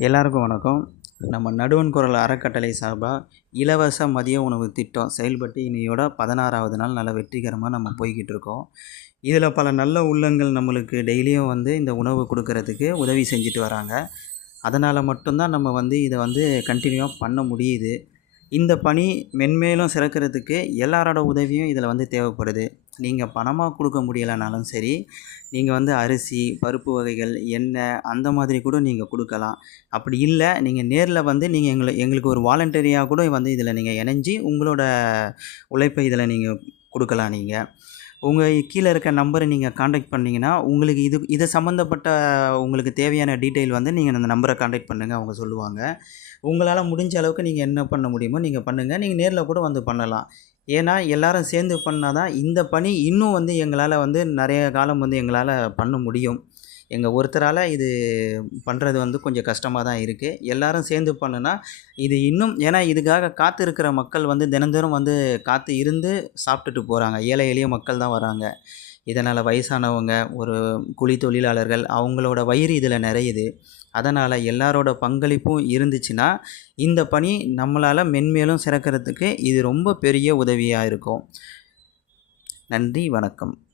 எல்லாருக்கும் வணக்கம். நம்ம நடுவண் குரல் அறக்கட்டளை சார்பா இலவச மதிய உணவு திட்டம் செயல்பட்டு இன்னையோட 16வது நாள் நல்லா வெற்றிகரமாக நம்ம போய்கிட்டு இருக்கோம். இதில் பல நல்ல உள்ளங்கள் நம்மளுக்கு டெய்லியும் இந்த உணவு கொடுக்கறதுக்கு உதவி செஞ்சுட்டு வராங்க. அதனால் மட்டும்தான் நம்ம இதை கண்டினியூவாக பண்ண முடியுது. இந்த பணி மென்மேலும் சிறக்கிறதுக்கு எல்லாரோட உதவியும் இதில் தேவைப்படுது. நீங்கள் பணமாக கொடுக்க முடியலைனாலும் சரி, நீங்கள் அரிசி, பருப்பு வகைகள், எண்ணெய் அந்த மாதிரி கூட நீங்கள் கொடுக்கலாம். அப்படி இல்லை, நீங்கள் நேரில் நீங்கள் எங்களுக்கு ஒரு வாலண்டரியாக கூட இதில் நீங்கள் இணைஞ்சி உங்களோட உழைப்பை இதில் நீங்கள் கொடுக்கலாம். நீங்கள் உங்கள் கீழே இருக்க நம்பரை நீங்கள் காண்டாக்ட் பண்ணிங்கன்னா உங்களுக்கு இது சம்மந்தப்பட்ட உங்களுக்கு தேவையான டீட்டெயில் நீங்கள் அந்த நம்பரை காண்டாக்ட் பண்ணுங்கள், அவங்க சொல்லுவாங்க. உங்களால் முடிஞ்ச அளவுக்கு நீங்கள் என்ன பண்ண முடியுமோ நீங்கள் பண்ணுங்கள். நீங்கள் நேரில் கூட பண்ணலாம். ஏன்னா எல்லோரும் சேர்ந்து பண்ணால் தான் இந்த பணி இன்னும் எங்களால் நிறைய காலம் எங்களால் பண்ண முடியும். எங்கள் ஒருத்தரால் இது பண்ணுறது கொஞ்சம் கஷ்டமாக தான் இருக்குது. எல்லோரும் சேர்ந்து பண்ணுனா இது இன்னும், ஏன்னா இதுக்காக காத்து இருக்கிற மக்கள் தினந்தோறும் காத்து இருந்து சாப்பிட்டுட்டு போகிறாங்க. ஏழை எளிய மக்கள் தான் வராங்க. இதனால் வயசானவங்க, ஒரு கூலி தொழிலாளர்கள், அவங்களோட வயிறு இதில் நிறையுது. அதனால் எல்லாரோட பங்களிப்பும் இருந்துச்சுன்னா இந்த பணி நம்மளால் மென்மேலும் சிறக்கிறதுக்கு இது ரொம்ப பெரிய உதவியாக இருக்கும். நன்றி, வணக்கம்.